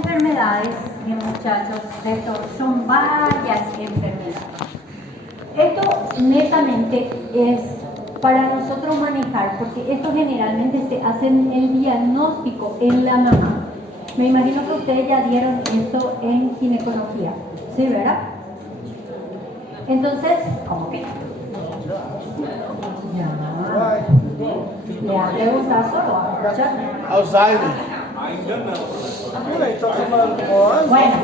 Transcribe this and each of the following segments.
enfermedades, mis muchachos, son varias enfermedades. Esto netamente es para nosotros manejar, porque esto generalmente se hace el diagnóstico en la mamá. Me imagino que ustedes ya dieron esto en ginecología, ¿sí, verdad? Entonces, ¿cómo que? ¿Le ha preguntado solo a escuchar? Alzheimer. Bueno,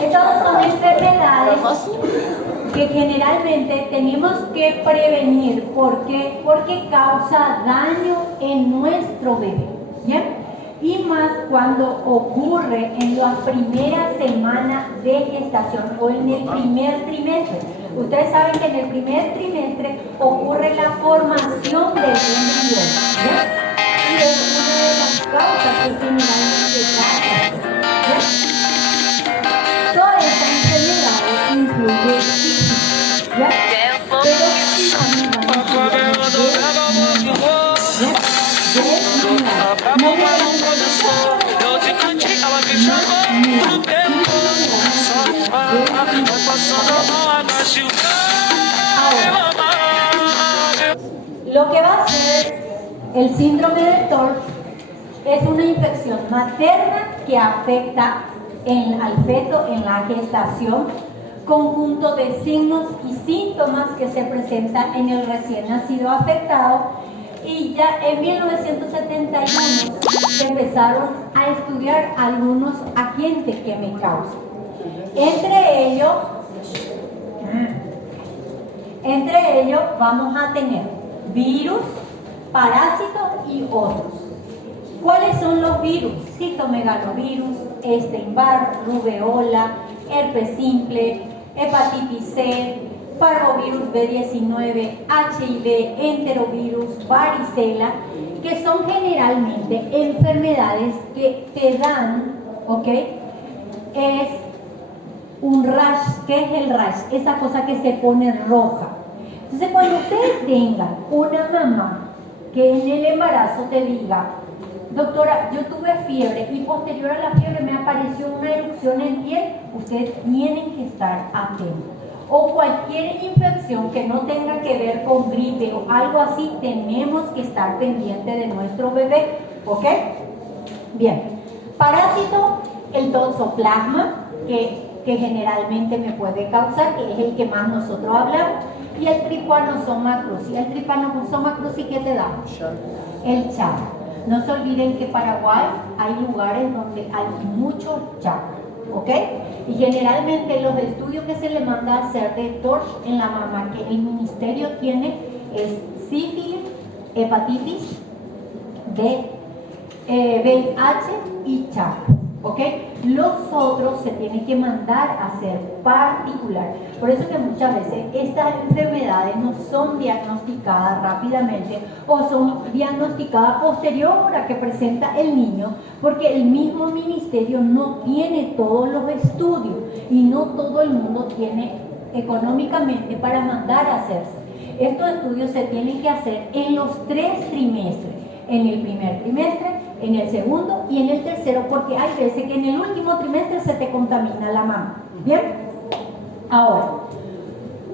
estas son enfermedades que generalmente tenemos que prevenir. ¿Por qué? Porque causa daño en nuestro bebé, ¿bien? Y más cuando ocurre en la primera semana de gestación o en el primer trimestre. Ustedes saben que en el primer trimestre ocurre la formación del embrión, ¿bien? Y es una de las causas que generalmente causan, ¿bien? Toda esta enfermedad incluye sífilis, ¿bien? Pero sí también vamos a hablar lo que va a ser el síndrome de TORCH es una infección materna que afecta al feto en la gestación, conjunto de signos y síntomas que se presentan en el recién nacido afectado. Y ya en 1971 se empezaron a estudiar algunos agentes que me causan. Entre ellos vamos a tener virus, parásitos y otros. ¿Cuáles son los virus? Citomegalovirus, Epstein-Barr, rubeola, herpes simple, hepatitis C, parvovirus B19, HIV, enterovirus, varicela, que son generalmente enfermedades que te dan, ¿ok? Es un rash. ¿Qué es el rash? Esa cosa que se pone roja. Entonces, cuando ustedes tengan una mamá que en el embarazo te diga, doctora, yo tuve fiebre y posterior a la fiebre me apareció una erupción en piel, ustedes tienen que estar atentos. O cualquier infección que no tenga que ver con gripe o algo así, tenemos que estar pendientes de nuestro bebé, ¿ok? Bien. Parásito, el toxoplasma, que generalmente me puede causar, que es el que más nosotros hablamos, y el Trypanosoma cruzi. El Trypanosoma cruzi, ¿qué te da? El chakra. No se olviden que en Paraguay hay lugares donde hay mucho chakra, ¿ok? Y generalmente los estudios que se le manda a hacer de TORCH en la mamá que el ministerio tiene es sífilis, hepatitis, VIH y chakra, ¿ok? Los otros se tienen que mandar a hacer particular. Por eso que muchas veces estas enfermedades no son diagnosticadas rápidamente o son diagnosticadas posterior a que presenta el niño, porque el mismo ministerio no tiene todos los estudios y no todo el mundo tiene económicamente para mandar a hacerse. Estos estudios se tienen que hacer en los 3 trimestres, en el primer trimestre, en el segundo y en el tercero, porque hay veces que en el último trimestre se te contamina la mama. ¿Bien? Ahora,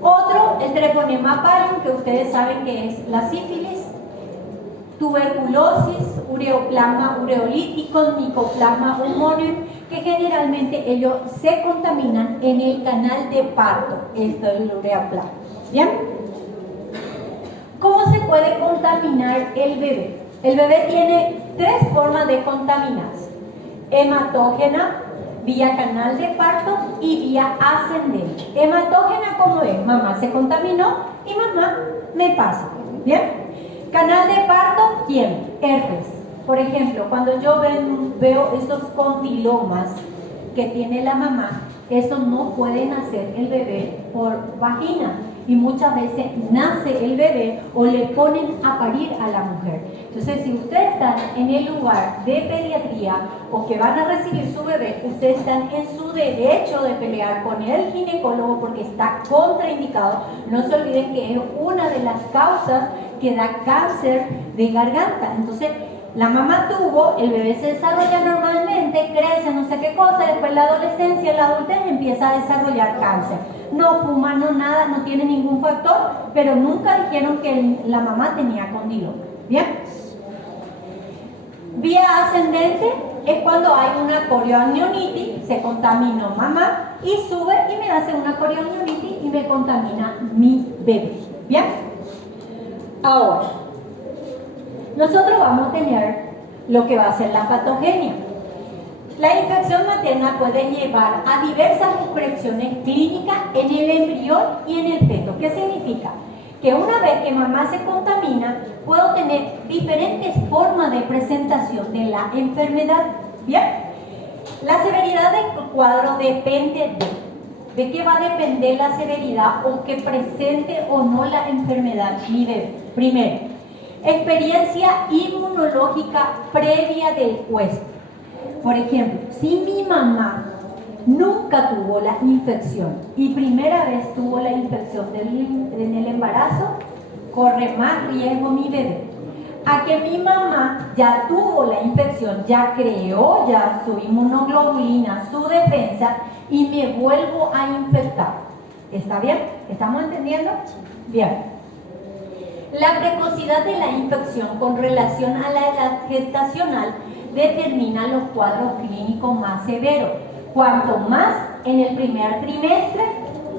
otro, el treponema pallidum, que ustedes saben que es la sífilis, tuberculosis, ureoplasma ureolítico, micoplasma pneumonium, que generalmente ellos se contaminan en el canal de parto. Esto es el ureoplasma. ¿Bien? ¿Cómo se puede contaminar el bebé? El bebé tiene 3 formas de contaminarse: hematógena, vía canal de parto y vía ascendente. Hematógena, ¿cómo es? Mamá se contaminó y mamá me pasa. ¿Bien? Canal de parto, ¿quién? Herpes. Por ejemplo, cuando yo veo esos condilomas que tiene la mamá, eso no puede nacer el bebé por vagina. Y muchas veces nace el bebé o le ponen a parir a la mujer. Entonces, si ustedes están en el lugar de pediatría o que van a recibir su bebé, ustedes están en su derecho de pelear con el ginecólogo porque está contraindicado. No se olviden que es una de las causas que da cáncer de garganta. Entonces, La mamá tuvo, el bebé se desarrolla normalmente, crece, no sé qué cosa, después la adolescencia, la adultez empieza a desarrollar cáncer. No fuma, no nada, no tiene ningún factor, pero nunca dijeron que la mamá tenía condilo. ¿Bien? Vía ascendente es cuando hay una corioamnionitis, se contaminó mamá y sube y me hace una corioamnionitis y me contamina mi bebé. ¿Bien? Ahora, nosotros vamos a tener lo que va a ser la patogenia. La infección materna puede llevar a diversas expresiones clínicas en el embrión y en el feto. ¿Qué significa? Que una vez que mamá se contamina, puedo tener diferentes formas de presentación de la enfermedad. ¿Bien? La severidad del cuadro depende de qué va a depender la severidad o que presente o no la enfermedad mi bebé. Primero, experiencia inmunológica previa del huésped. Por ejemplo, si mi mamá nunca tuvo la infección y primera vez tuvo la infección en el embarazo, corre más riesgo mi bebé. A que mi mamá ya tuvo la infección, ya creó ya su inmunoglobulina, su defensa y me vuelvo a infectar. ¿Está bien? ¿Estamos entendiendo? Bien. La precocidad de la infección con relación a la edad gestacional determina los cuadros clínicos más severos. Cuanto más en el primer trimestre,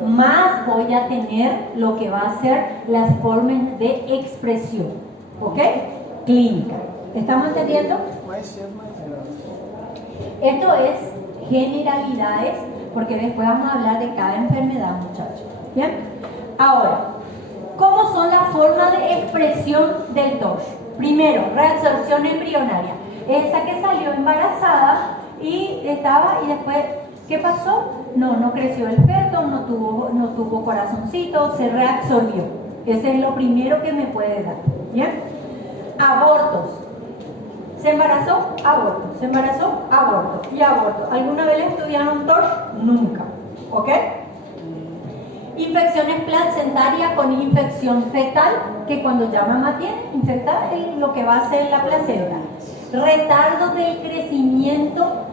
más voy a tener lo que va a ser las formas de expresión, ¿ok? Clínica. ¿Estamos entendiendo? Esto es generalidades, porque después vamos a hablar de cada enfermedad, muchachos. ¿Bien? Ahora, ¿cómo son las formas de expresión del TORCH? Primero, reabsorción embrionaria. Esa que salió embarazada y después, ¿qué pasó? No creció el feto, no tuvo corazoncito, se reabsorbió. Ese es lo primero que me puede dar. ¿Bien? Abortos. ¿Se embarazó? Aborto. ¿Se embarazó? Aborto. Y aborto. ¿Alguna vez estudiaron TORCH? Nunca. ¿Ok? Infecciones placentarias con infección fetal, que cuando ya mamá tiene, infecta lo que va a ser la placenta. Retardo del crecimiento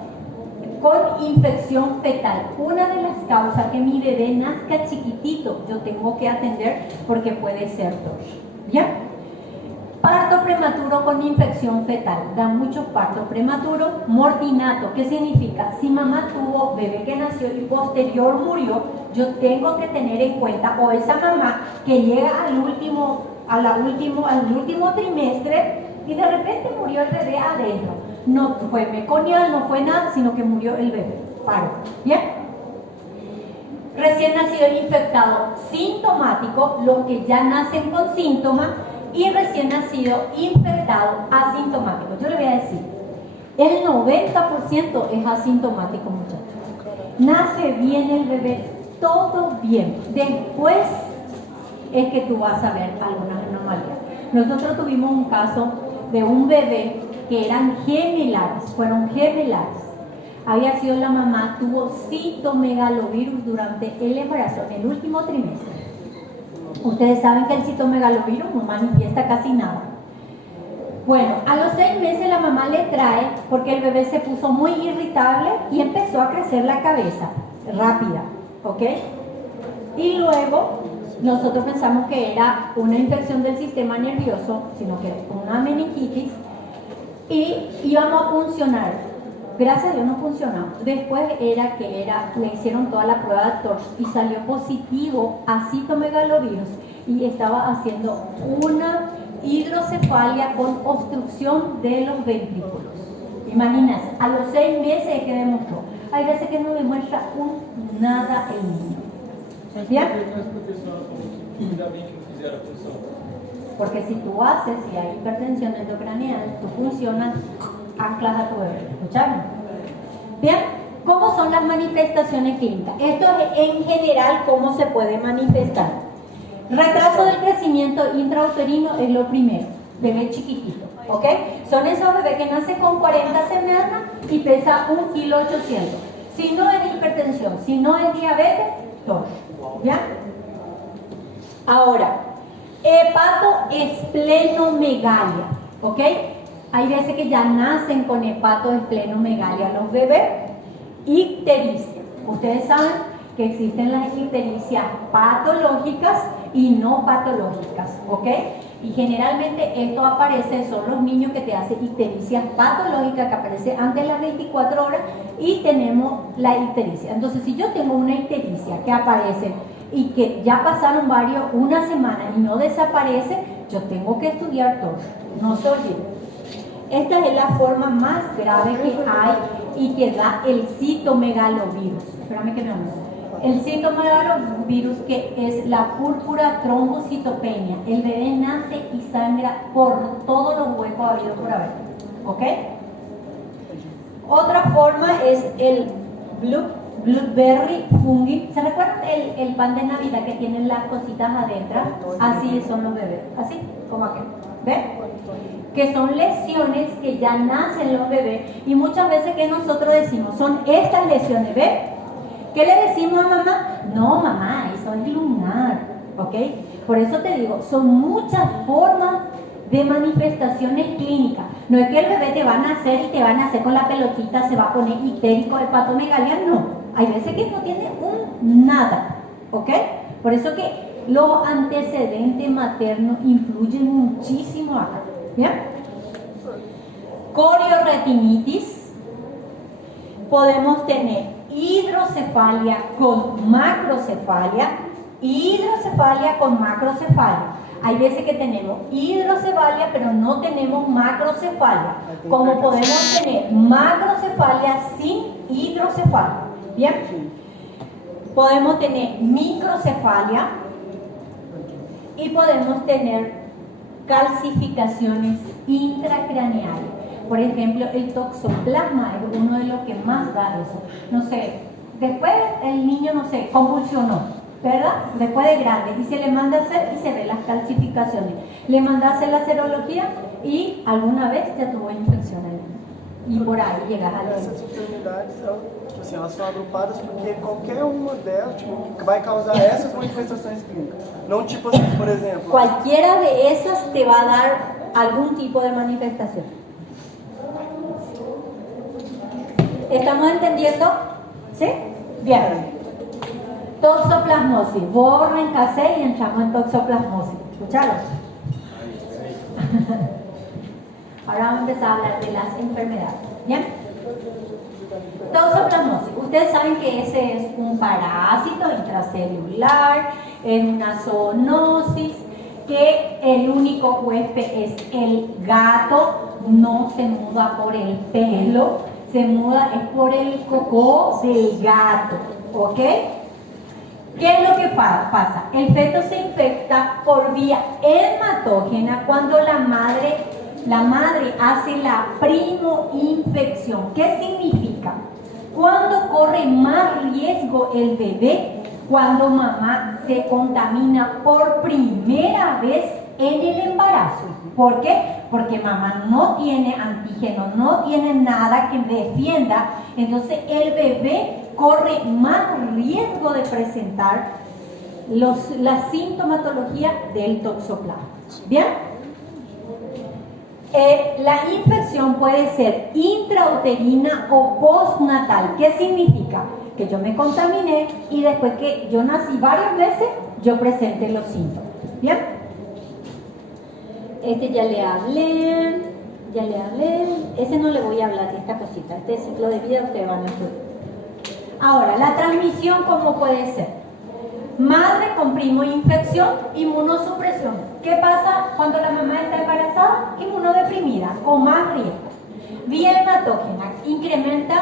con infección fetal. Una de las causas que mi bebé nazca chiquitito, yo tengo que atender porque puede ser TORCH. ¿Bien? Parto prematuro con infección fetal. Da muchos partos prematuros. Mortinato, ¿qué significa? Si mamá tuvo bebé que nació y posterior murió, yo tengo que tener en cuenta, o esa mamá que llega al último trimestre y de repente murió el bebé adentro. No fue meconial, no fue nada, sino que murió el bebé. Paro. ¿Bien? Recién nacido infectado sintomático, los que ya nacen con síntomas, y recién nacido infectado asintomático. Yo le voy a decir, el 90% es asintomático, muchachos. Nace bien el bebé, todo bien. Después es que tú vas a ver algunas anomalías. Nosotros tuvimos un caso de un bebé que eran gemelares, fueron gemelares. Había sido la mamá, tuvo citomegalovirus durante el embarazo, en el último trimestre. Ustedes saben que el citomegalovirus no manifiesta casi nada. Bueno, a los 6 meses la mamá le trae porque el bebé se puso muy irritable y empezó a crecer la cabeza rápida, ¿ok? Y luego nosotros pensamos que era una infección del sistema nervioso, sino que una meningitis, y íbamos a funcionar. Gracias a Dios no funcionó. Después le hicieron toda la prueba de TORCH y salió positivo a citomegalovirus y estaba haciendo una hidrocefalia con obstrucción de los ventrículos. Imagínense, a los 6 meses que demostró. Hay veces que no demuestra nada el niño. ¿Bien? Porque si tú haces, si hay hipertensión endocranial, tú funcionas, anclas a tu bebé. ¿Escucharon? Bien, ¿cómo son las manifestaciones clínicas? Esto es en general cómo se puede manifestar. Retraso del crecimiento intrauterino es lo primero, bebé chiquitito, ¿ok? Son esos bebés que nacen con 40 semanas y pesa 1,8 kg. Si no es hipertensión, si no es diabetes, todo. ¿Ya? Ahora, hepatoesplenomegalia, ¿ok? Hay veces que ya nacen con hepatoesplenomegalia los bebés. Ictericia. Ustedes saben que existen las ictericias patológicas y no patológicas, ¿ok? Y generalmente esto aparece, son los niños que te hacen ictericias patológicas que aparece antes de las 24 horas y tenemos la ictericia. Entonces, si yo tengo una ictericia que aparece y que ya pasaron una semana y no desaparece, yo tengo que estudiar todo, no se olviden. Esta es la forma más grave que hay y que da el citomegalovirus. Espérame que me amo. El citomegalovirus, que es la púrpura trombocitopenia. El bebé nace y sangra por todos los huecos habidos por haber. ¿Ok? Otra forma es el blueberry fungi. ¿Se recuerdan el pan de Navidad que tienen las cositas adentro? Así son los bebés. Así, como aquel. ¿Ven? Que son lesiones que ya nacen los bebés y muchas veces que nosotros decimos, son estas lesiones, ¿ven? ¿Qué le decimos a mamá? No, mamá, eso es lunar, ¿ok? Por eso te digo, son muchas formas de manifestaciones clínicas. No es que el bebé te va a nacer y te va a nacer con la pelotita, se va a poner ictérico, hepatomegalia, no. Hay veces que no tiene nada, ¿ok? Por eso que los antecedentes maternos influyen muchísimo acá. ¿Bien? Corioretinitis. Podemos tener hidrocefalia con macrocefalia. Hidrocefalia con macrocefalia. Hay veces que tenemos hidrocefalia pero no tenemos macrocefalia. Como podemos tener macrocefalia sin hidrocefalia. ¿Bien? Podemos tener microcefalia y podemos tener calcificaciones intracraneales. Por ejemplo, el toxoplasma es uno de los que más da eso. No sé, después el niño, no sé, convulsionó, ¿verdad? Después de grande, y se le manda a hacer y se ve las calcificaciones. Le manda a hacer la serología y alguna vez ya tuvo infección ahí. E por aí llegar a essas enfermidades assim, elas são agrupadas porque qualquer uma delas tipo, vai causar essas manifestações clínicas. Não tipo assim, por exemplo. Cualquiera de esas te va a dar algún tipo de manifestación. ¿Estamos entendiendo? ¿Sí? Bien. Toxoplasmosis. Borren, casé y entramos en toxoplasmosis. ¿Escucharon? Ahora vamos a empezar a hablar de las enfermedades. ¿Bien? Toxoplasmosis. Ustedes saben que ese es un parásito intracelular, es una zoonosis, que el único huésped es el gato, no se muda por el pelo, se muda es por el cocó del gato. ¿Ok? ¿Qué es lo que pasa? El feto se infecta por vía hematógena cuando la madre hace la primoinfección. ¿Qué significa? Cuando corre más riesgo el bebé, cuando mamá se contamina por primera vez en el embarazo. ¿Por qué? Porque mamá no tiene antígeno, no tiene nada que defienda, entonces el bebé corre más riesgo de presentar la sintomatología del toxoplasma. ¿Bien? La infección puede ser intrauterina o postnatal. ¿Qué significa? Que yo me contaminé y después que yo nací varias veces, yo presenté los síntomas. ¿Bien? Ya le hablé. Ese no le voy a hablar de esta cosita. Este ciclo de vida ustedes van a estudiar. Ahora, la transmisión, ¿cómo puede ser? Madre con primoinfección, inmunosupresión. ¿Qué pasa cuando la mamá está embarazada? Inmunodeprimida, con más riesgo. Vía hematógena, incrementa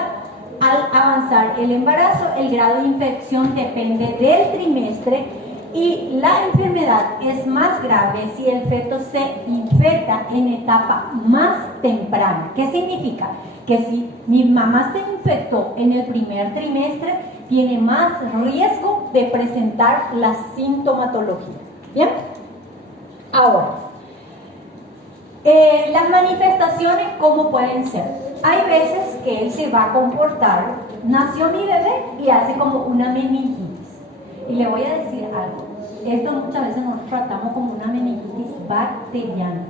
al avanzar el embarazo. El grado de infección depende del trimestre y la enfermedad es más grave si el feto se infecta en etapa más temprana. ¿Qué significa? Que si mi mamá se infectó en el primer trimestre, tiene más riesgo de presentar la sintomatología. ¿Bien? Ahora, las manifestaciones, ¿cómo pueden ser? Hay veces que él se va a comportar, nació mi bebé y hace como una meningitis. Y le voy a decir algo, esto muchas veces nos tratamos como una meningitis bacteriana.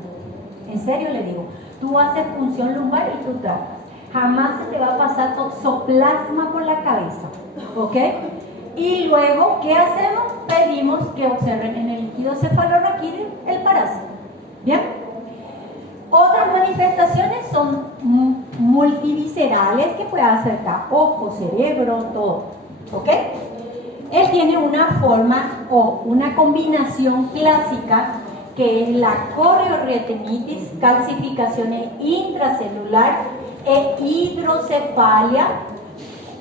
En serio le digo, Tú haces punción lumbar y tú tratas. Jamás se te va a pasar toxoplasma por la cabeza, ¿ok? Y luego, ¿qué hacemos? Pedimos que observen en el líquido cefalorraquídeo el parásito. ¿Bien? Otras manifestaciones son multiviscerales que puede acercar ojo, cerebro, todo. ¿Ok? Él tiene una forma o una combinación clásica que es la corioretinitis, calcificaciones intracelular e hidrocefalia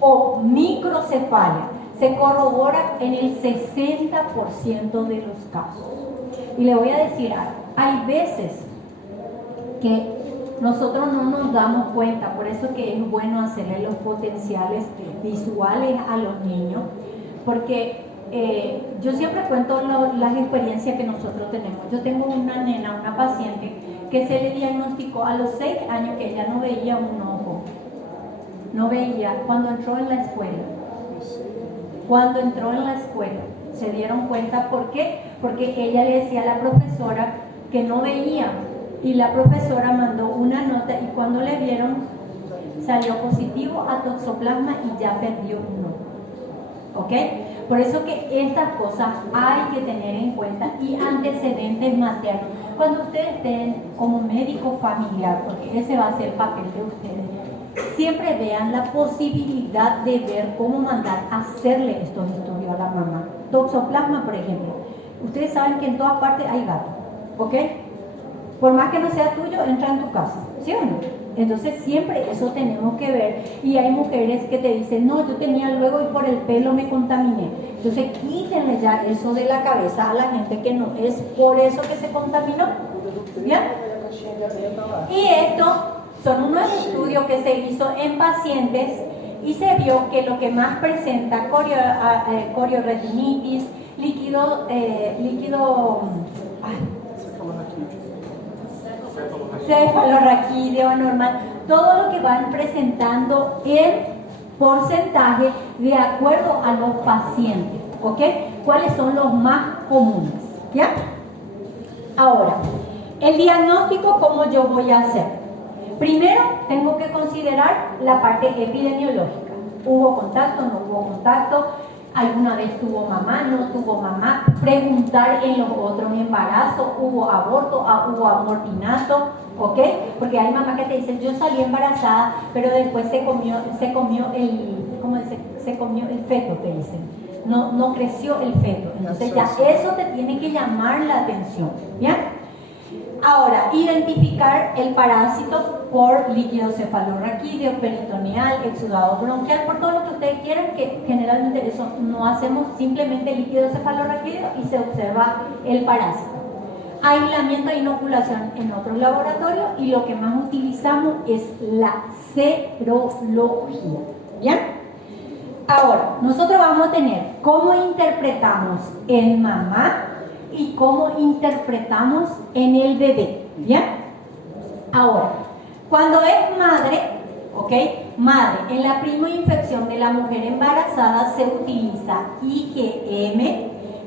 o microcefalia. Se corrobora en el 60% de los casos. Y le voy a decir algo, hay veces que nosotros no nos damos cuenta, por eso que es bueno hacerle los potenciales visuales a los niños, porque yo siempre cuento las experiencias que nosotros tenemos. Yo tengo una nena, una paciente, que se le diagnosticó a los 6 años que ella no veía un ojo, no veía, cuando entró en la escuela. Cuando entró en la escuela, se dieron cuenta, ¿por qué? Porque ella le decía a la profesora que no veía, y la profesora mandó una nota y cuando le vieron salió positivo a toxoplasma y ya perdió uno. ¿Ok? Por eso que estas cosas hay que tener en cuenta y antecedentes maternos. Cuando ustedes estén como médico familiar, porque ese va a ser el papel de ustedes, siempre vean la posibilidad de ver cómo mandar a hacerle estos estudios a la mamá. Toxoplasma, por ejemplo. Ustedes saben que en todas partes hay gato, ¿ok? Por más que no sea tuyo, entra en tu casa, ¿sí o no? Entonces siempre eso tenemos que ver. Y hay mujeres que te dicen, no, yo tenía luego y por el pelo me contaminé. Entonces quítenle ya eso de la cabeza a la gente que no es por eso que se contaminó. ¿Bien? Y esto son unos estudios que se hizo en pacientes y se vio que lo que más presenta corioretinitis, líquido cefalorraquídeo anormal, todo lo que van presentando en porcentaje de acuerdo a los pacientes, ¿ok? ¿Cuáles son los más comunes? ¿Ya? Ahora, el diagnóstico, ¿cómo yo voy a hacer? Primero, tengo que considerar la parte epidemiológica. ¿Hubo contacto? ¿No hubo contacto? ¿Alguna vez tuvo mamá? ¿No tuvo mamá? Preguntar en los otros embarazos, ¿hubo aborto? ¿Hubo abortinato? ¿Ok? Porque hay mamás que te dicen, yo salí embarazada, pero después se comió el, ¿cómo dice? Se comió el feto, te dicen. No creció el feto. Entonces ya eso te tiene que llamar la atención. ¿Bien? Ahora, identificar el parásito por líquido cefalorraquídeo, peritoneal, exudado bronquial, por todo lo que ustedes quieran, que generalmente eso no hacemos, simplemente líquido cefalorraquídeo y se observa el parásito. Aislamiento e inoculación en otros laboratorios y lo que más utilizamos es la serología. ¿Bien? Ahora, nosotros vamos a tener cómo interpretamos en mamá y cómo interpretamos en el bebé. ¿Bien? Ahora, cuando es madre, ¿ok? Madre, en la primoinfección de la mujer embarazada se utiliza IgM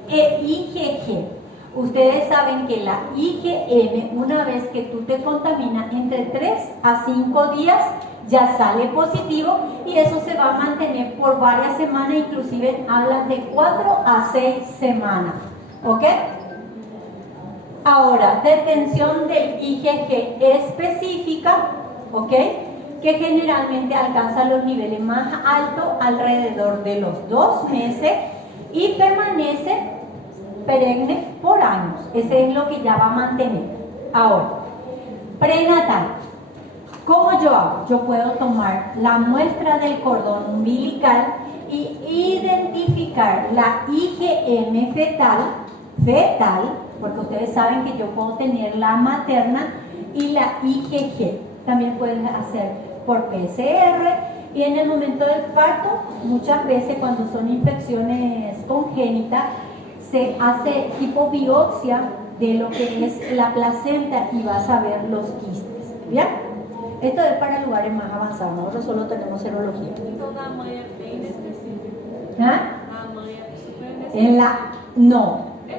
e IgG. Ustedes saben que la IgM, una vez que tú te contaminas, entre 3 a 5 días ya sale positivo y eso se va a mantener por varias semanas, inclusive hablan de 4 a 6 semanas. ¿Ok? Ahora, detención del IgG específica, ¿ok? Que generalmente alcanza los niveles más altos alrededor de los 2 meses y permanece perenne por años. Ese es lo que ya va a mantener. Ahora, prenatal. ¿Cómo yo hago? Yo puedo tomar la muestra del cordón umbilical y identificar la IgM fetal, porque ustedes saben que yo puedo tener la materna y la IgG. También pueden hacer por PCR y en el momento del parto, muchas veces cuando son infecciones congénitas, se hace tipo biopsia de lo que es la placenta y vas a ver los quistes. ¿Bien? Esto es para lugares más avanzados, nosotros solo tenemos serología. Então, na mãe é bem específico. ¿Ah? Na mãe é super En específico. la... No.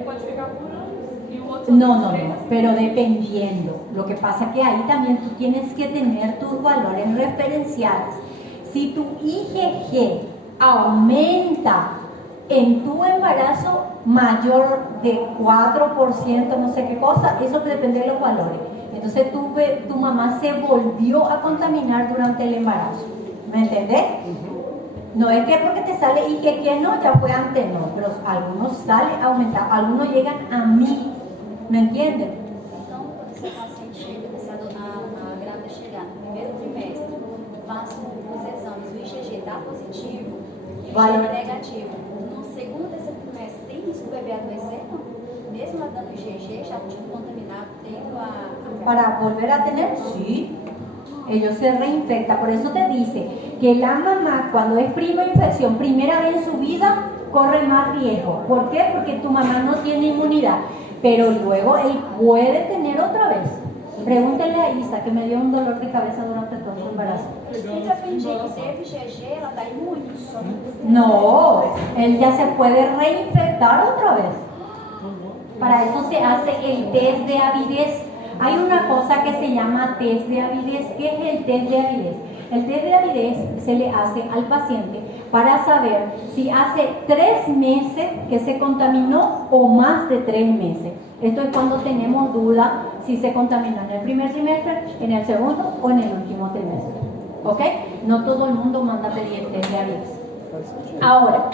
Pode ficar por anos. E o outro No, pero dependiendo. Lo que pasa que ahí también tú tienes que tener tus valores referenciales. Si tu IgG aumenta en tu embarazo mayor de 4%, no sé qué cosa, eso depende de los valores. Entonces tu mamá se volvió a contaminar durante el embarazo. ¿Me entendés? No es que porque te sale IgG no, ya fue antes, no, pero algunos salen aumentados, algunos llegan a 1000, ¿me entienden? Então, quando esse paciente chega, a grávida chegar no primeiro trimestre, faço os exames, o IgG está positivo e o Vale. IgG negativo. No segundo, terceiro trimestre, tem risco do bebê adoecer? Não? Mesmo ela dando IgG, já tipo contaminado, tendo a Para volver a tener, sí, ellos se reinfectan. Por eso te dice que la mamá, cuando es prima infección, primera vez en su vida, corre más riesgo. ¿Por qué? Porque tu mamá no tiene inmunidad, pero luego él puede tener otra vez. Pregúntele a Isa, que me dio un dolor de cabeza durante todo el embarazo. Se eu fingir que teve IgG, ela está imune. No, él ya se puede reinfectar otra vez. Para eso se hace el test de avidez. Hay una cosa que se llama test de avidez. ¿Qué es el test de avidez? El test de avidez se le hace al paciente para saber si hace 3 meses que se contaminó o más de 3 meses. Esto es cuando tenemos duda si se contaminó en el primer trimestre, en el segundo o en el último trimestre. ¿Ok? No todo el mundo manda pedir el test de avidez. Ahora,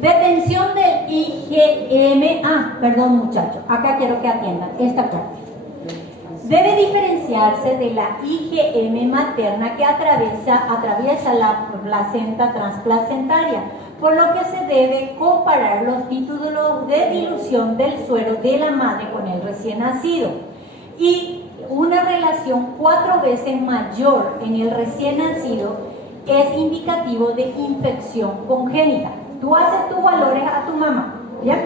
detención del IgM. Perdón muchachos, acá quiero que atiendan esta parte. Debe diferenciarse de la IgM materna que atraviesa la placenta transplacentaria, por lo que se debe comparar los títulos de dilución del suero de la madre con el recién nacido. Y una relación 4 veces mayor en el recién nacido es indicativo de infección congénita. Tú haces tus valores a tu mamá, ¿ya?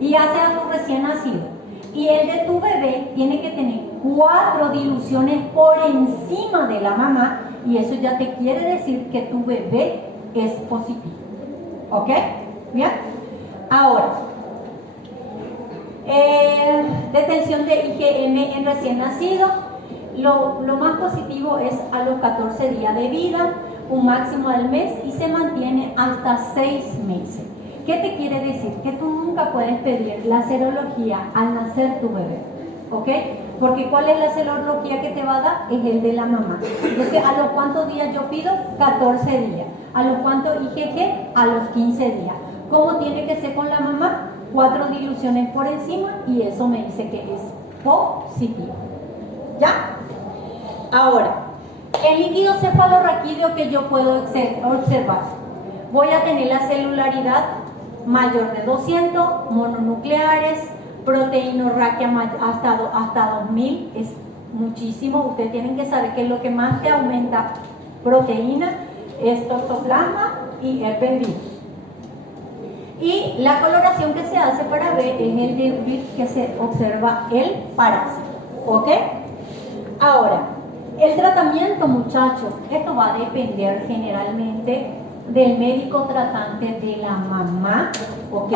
Y haces a tu recién nacido. Y el de tu bebé tiene que tener 4 diluciones por encima de la mamá, y eso ya te quiere decir que tu bebé es positivo. ¿Ok? ¿Bien? Ahora, detención de IgM en recién nacido. Lo más positivo es a los 14 días de vida, un máximo del mes, y se mantiene hasta 6 meses. ¿Qué te quiere decir? Que tú nunca puedes pedir la serología al nacer tu bebé, ¿ok? Porque ¿cuál es la serología que te va a dar? Es el de la mamá. Entonces, ¿a los cuántos días yo pido? 14 días. ¿A los cuántos IgG? A los 15 días. ¿Cómo tiene que ser con la mamá? 4 diluciones por encima, y eso me dice que es positivo. ¿Ya? Ahora, el líquido cefalorraquídeo que yo puedo observar. Voy a tener la celularidad mayor de 200, mononucleares, proteinorraquia hasta 2000, es muchísimo. Ustedes tienen que saber que lo que más te aumenta proteína es toxoplasma y herpes virus. Y la coloración que se hace para ver es el de que se observa el parásito. ¿Ok? Ahora, el tratamiento, muchachos, esto va a depender generalmente del médico tratante de la mamá, ¿ok?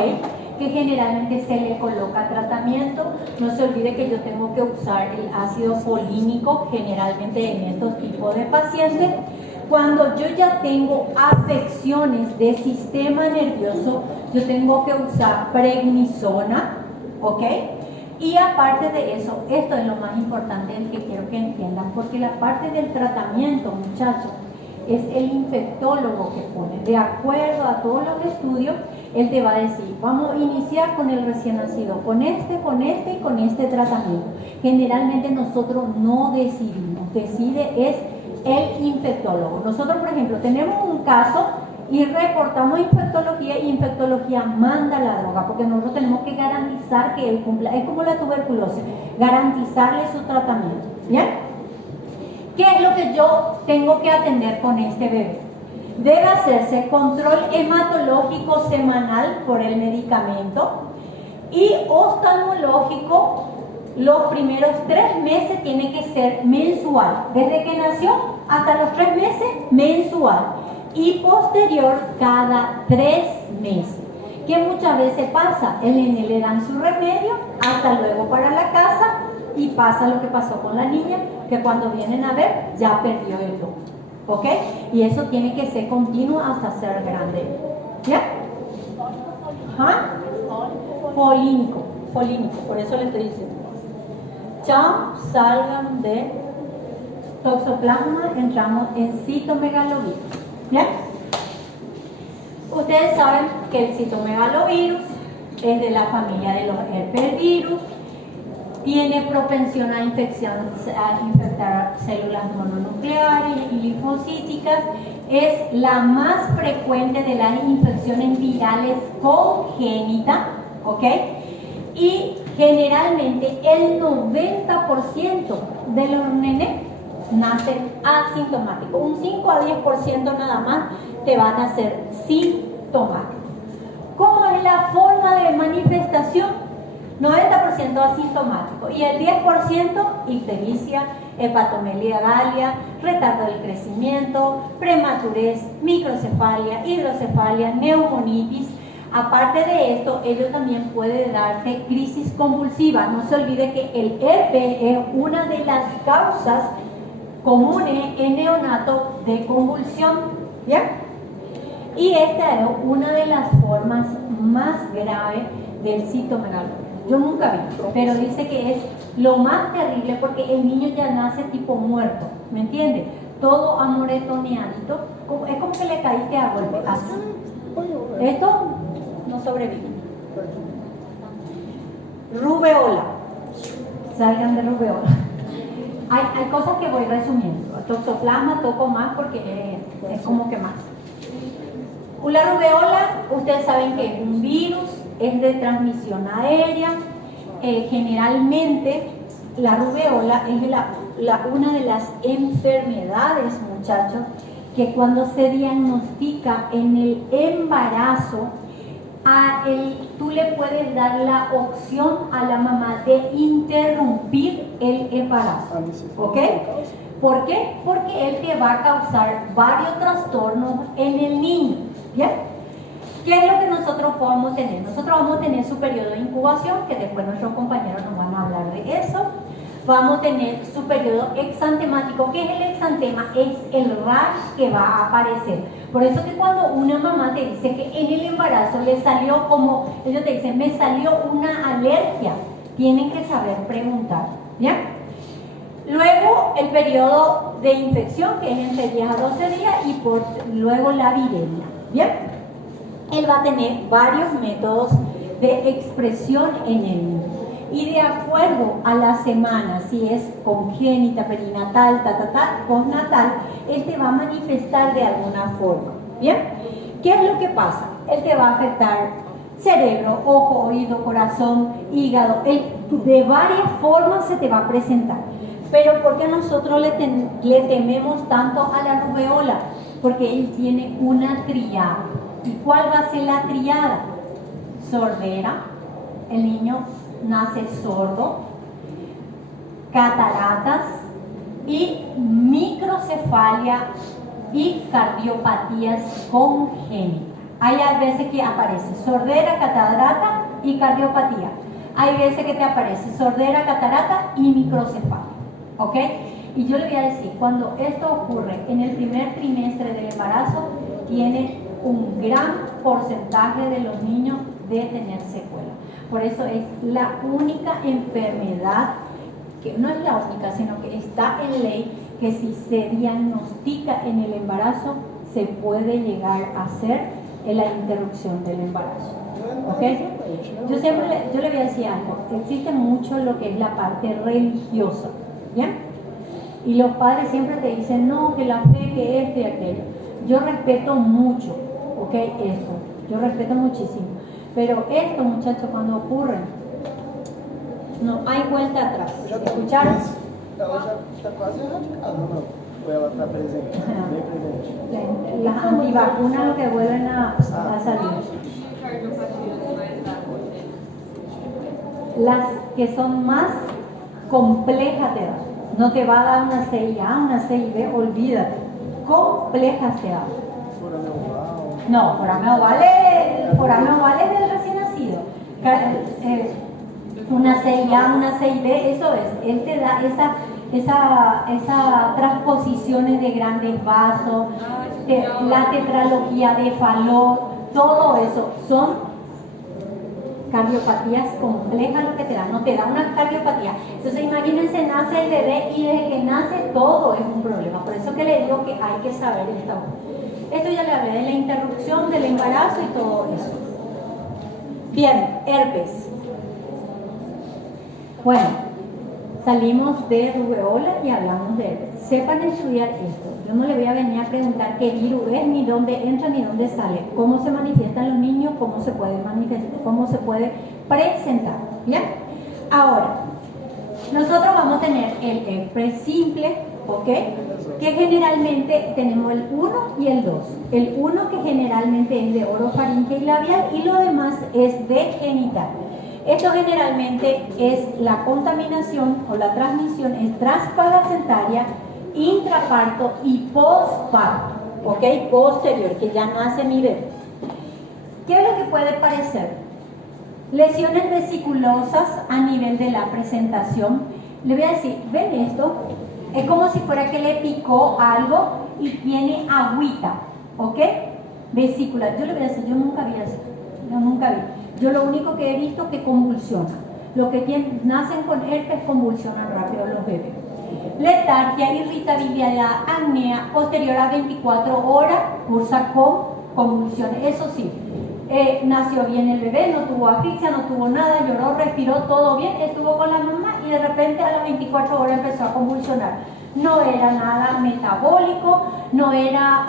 Que generalmente se le coloca tratamiento. No se olvide que yo tengo que usar el ácido folínico generalmente en estos tipos de pacientes. Cuando yo ya tengo afecciones del sistema nervioso, yo tengo que usar prednisona, ¿ok? Y aparte de eso, esto es lo más importante que quiero que entiendan, porque la parte del tratamiento, muchachos, es el infectólogo que pone. De acuerdo a todos los estudios, él te va a decir, vamos a iniciar con el recién nacido, con este y con este tratamiento. Generalmente nosotros no decidimos, decide es el infectólogo. Nosotros, por ejemplo, tenemos un caso y reportamos infectología, y infectología manda la droga, porque nosotros tenemos que garantizar que él cumpla. Es como la tuberculosis, garantizarle su tratamiento. ¿Bien? ¿Qué es lo que yo tengo que atender con este bebé? Debe hacerse control hematológico semanal por el medicamento, y oftalmológico los primeros 3 meses tiene que ser mensual. Desde que nació hasta los 3 meses, mensual. Y posterior cada 3 meses. ¿Qué muchas veces pasa? El nene le dan su remedio, hasta luego para la casa, y pasa lo que pasó con la niña, que cuando vienen a ver, ya perdió el don. ¿Ok? Y eso tiene que ser continuo hasta ser grande. ¿Ya? ¿Ah? Folínico, por eso le estoy diciendo. Chao, salgan de toxoplasma, entramos en citomegalovirus. ¿Ya? Ustedes saben que el citomegalovirus es de la familia de los herpesvirus, tiene propensión a infectar células mononucleares y linfocíticas, es la más frecuente de las infecciones virales congénitas, ¿ok? Y generalmente el 90% de los nenes nacen asintomáticos, un 5 a 10% nada más te van a ser sintomáticos. ¿Cómo es la forma de manifestación? 90% asintomático y el 10% ictericia, hepatomegalia, retardo del crecimiento, prematurez, microcefalia, hidrocefalia, neumonitis. Aparte de esto, ello también puede darse crisis convulsiva. No se olvide que el herpes es una de las causas comunes en neonato de convulsión. ¿Bien? Y esta es una de las formas más graves del citomegalovirus. Yo nunca vi, pero dice que es lo más terrible porque el niño ya nace tipo muerto, ¿me entiende? Todo amoretoneadito, es como que le caíste a golpe, así. Esto no sobrevive. Rubeola, salgan de rubeola. Hay cosas que voy resumiendo. Toxoplasma toco más porque es como que más. La rubeola, ustedes saben que es un virus, es de transmisión aérea. Generalmente la rubeola es una de las enfermedades, muchachos, que cuando se diagnostica en el embarazo, tú le puedes dar la opción a la mamá de interrumpir el embarazo. ¿Ok? ¿Por qué? Porque él te va a causar varios trastornos en el niño. ¿Bien? ¿Qué es lo que nosotros vamos a tener? Nosotros vamos a tener su periodo de incubación, que después nuestros compañeros nos van a hablar de eso. Vamos a tener su periodo exantemático. ¿Qué es el exantema? Es el rash que va a aparecer. Por eso que cuando una mamá te dice que en el embarazo le salió como, ellos te dicen, me salió una alergia, tienen que saber preguntar. ¿Ya? Luego el periodo de infección, que es entre 10 a 12 días, y luego la viremia. ¿Bien? Él va a tener varios métodos de expresión en el niño. Y de acuerdo a la semana, si es congénita, perinatal, postnatal, él te va a manifestar de alguna forma. ¿Bien? ¿Qué es lo que pasa? Él te va a afectar cerebro, ojo, oído, corazón, hígado. Él de varias formas se te va a presentar. Pero ¿por qué nosotros le tememos tanto a la rubeola? Porque él tiene una triada. ¿Y cuál va a ser la triada? Sordera, el niño nace sordo, cataratas y microcefalia y cardiopatías congénitas. Hay veces que aparece sordera, catarata y cardiopatía. Hay veces que te aparece sordera, catarata y microcefalia. ¿Ok? Y yo le voy a decir, cuando esto ocurre en el primer trimestre del embarazo, tiene un gran porcentaje de los niños de tener secuelas. Por eso es la única enfermedad, que no es la única, sino que está en ley, que si se diagnostica en el embarazo, se puede llegar a hacer la interrupción del embarazo. ¿Okay? Yo le voy a decir algo, existe mucho lo que es la parte religiosa, ¿ya? Y los padres siempre te dicen, no, que la fe, que esto y aquello. Yo respeto mucho, ¿ok? Esto, yo respeto muchísimo. Pero esto, muchachos, cuando ocurre, no hay vuelta atrás. ¿Escucharon? Ela já está quase erradicada, não? Ou ela está presente? Bem presente. Las antivacunas lo que vuelven a salir. Las que son más complejas te dan. No te va a dar una CIA, una CIB, olvídate. Complejas te dan. Forameoval. No, forameoval es foramen oval es del recién nacido. Una CIA, una CIB, eso es. Él te da esa transposiciones de grandes vasos, la tetralogía de Fallot, todo eso son cardiopatías complejas lo que te dan, no te da una cardiopatía. Entonces imagínense, nace el bebé y desde que nace todo es un problema. Por eso que le digo que hay que saber esto ya le hablé de la interrupción del embarazo y todo eso. Bien, herpes. Bueno, salimos de rubeola y hablamos de herpes. Sepan estudiar esto. Yo no le voy a venir a preguntar qué virus es, ni dónde entra, ni dónde sale, cómo se manifiestan los niños, cómo se puede manifestar, cómo se puede presentar. ¿Bien? Ahora, nosotros vamos a tener el herpes simple, ¿ok? Que generalmente tenemos el 1 y el 2. El 1 que generalmente es de orofaringe y labial y lo demás es de genital. Esto generalmente es la contaminación o la transmisión es transplacentaria, intraparto y postparto, ¿ok? Posterior, que ya nace mi bebé. ¿Qué es lo que puede parecer? Lesiones vesiculosas a nivel de la presentación. Le voy a decir, ¿ven esto? Es como si fuera que le picó algo y tiene agüita, ¿ok? Vesícula. Yo le voy a decir, yo nunca vi eso. Yo nunca vi. Yo lo único que he visto es que convulsiona. Los que nacen con herpes convulsionan rápido los bebés. Letargia, irritabilidad, apnea, posterior a 24 horas, cursa con convulsiones. Eso sí, nació bien el bebé, no tuvo asfixia, no tuvo nada, lloró, respiró, todo bien, estuvo con la mamá y de repente a las 24 horas empezó a convulsionar. No era nada metabólico, no era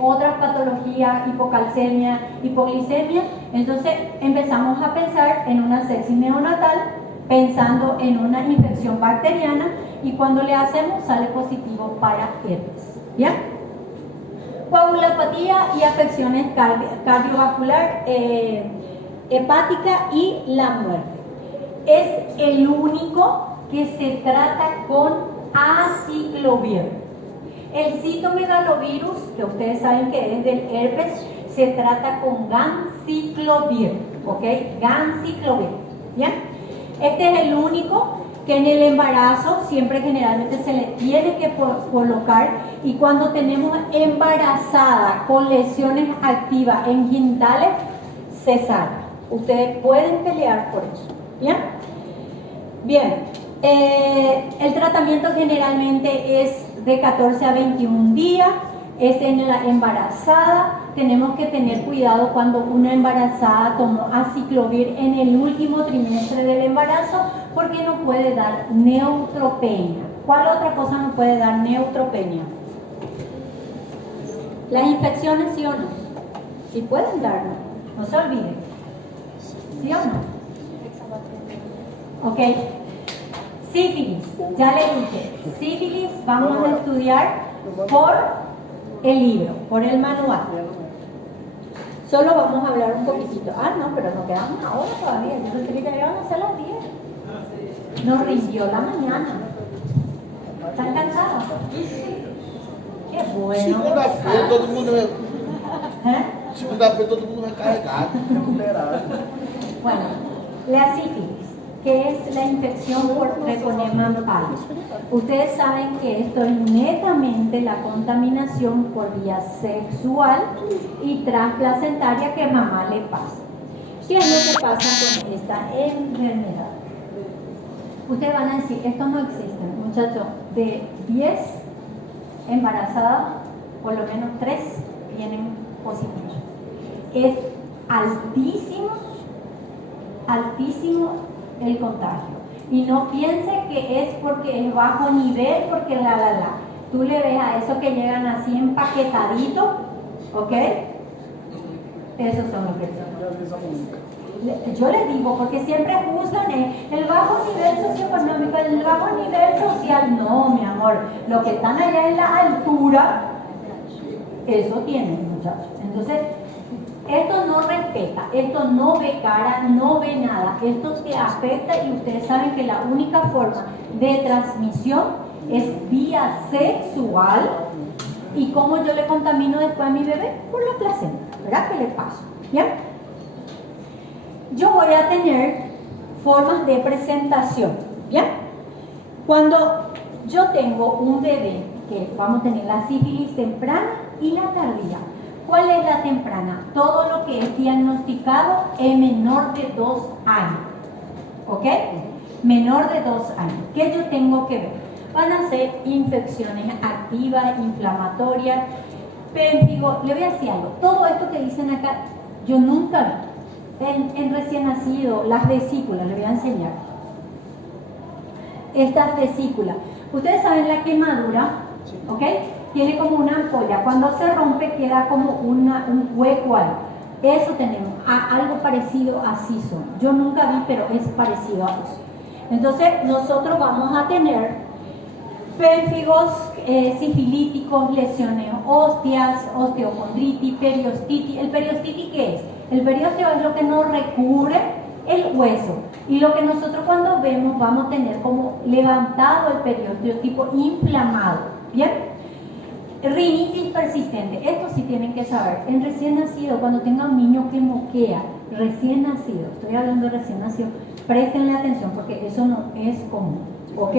otras patologías, hipocalcemia, hipoglicemia. Entonces empezamos a pensar en una sepsis neonatal, pensando en una infección bacteriana y cuando le hacemos sale positivo para herpes. ¿Ya? Coagulopatía y afecciones cardiovascular, hepática y la muerte. Es el único que se trata con aciclovir. El citomegalovirus, que ustedes saben que es del herpes, se trata con ganciclovir, ¿ok? Ganciclovir, ¿ya? Este es el único que en el embarazo siempre generalmente se le tiene que colocar y cuando tenemos embarazada con lesiones activas en genitales, se salva. Ustedes pueden pelear por eso, ¿ya? Bien. El tratamiento generalmente es de 14 a 21 días, es en la embarazada. Tenemos que tener cuidado cuando una embarazada tomó aciclovir en el último trimestre del embarazo porque no puede dar neutropenia. ¿Cuál otra cosa no puede dar neutropenia? Las infecciones, ¿sí o no? Sí pueden darlo, no se olviden. ¿Sí o no? Ok. Sífilis, ya le dije, sífilis vamos a estudiar por el libro, por el manual. Solo vamos a hablar un poquitito. Ah, no, pero nos quedamos una hora todavía. Yo pensé que ya iban a ser las 10. Nos rindió la mañana. ¿Están cansados? Qué bueno. Segunda-feira todo mundo ¿Eh? Segunda-feira todo mundo recarregado. Recuperado. Bueno, la sífilis, que es la infección por treponema pallid. Ustedes saben que esto es netamente la contaminación por vía sexual y transplacentaria que a mamá le pasa. ¿Qué es lo que pasa con esta enfermedad? Ustedes van a decir, esto no existe, muchachos. De 10 embarazadas, por lo menos 3 vienen positivos. Es altísimo, altísimo el contagio. Y no piense que es porque es bajo nivel, porque la. Tú le ves a esos que llegan así empaquetaditos, ¿ok? Esos son los que son. Yo les digo, porque siempre juzgan el bajo nivel socioeconómico, el bajo nivel social. No, mi amor, los que están allá en la altura, eso tienen, muchachos. Entonces, esto no respeta, esto no ve cara, no ve nada, esto te afecta y ustedes saben que la única forma de transmisión es vía sexual. ¿Y cómo yo le contamino después a mi bebé? Por la placenta, ¿verdad? ¿Qué le paso? ¿Ya? yo voy a tener formas de presentación, ¿bien? Cuando yo tengo un bebé, que vamos a tener la sífilis temprana y la tardía. ¿Cuál es la temprana? Todo lo que es diagnosticado en menor de 2 años, ¿ok? Menor de 2 años. ¿Qué yo tengo que ver? Van a ser infecciones activas, inflamatorias, pénfigo. Le voy a decir algo. Todo esto que dicen acá, yo nunca vi. En recién nacido, las vesículas, le voy a enseñar. Estas vesículas. Ustedes saben la quemadura, ¿ok? Tiene como una ampolla. Cuando se rompe queda como un hueco ahí. Eso tenemos. Algo parecido así son. Yo nunca vi, pero es parecido a eso. Entonces, nosotros vamos a tener pénfigos sifilíticos, lesiones óseas, osteocondritis, periostitis. ¿El periostitis qué es? El periósteo es lo que nos recubre el hueso. Y lo que nosotros cuando vemos vamos a tener como levantado el periósteo, tipo inflamado. ¿Bien? Rinitis persistente. Esto sí tienen que saber. En recién nacido, cuando tenga un niño que moquea, recién nacido, estoy hablando de recién nacido, prestenle atención porque eso no es común. ¿Ok?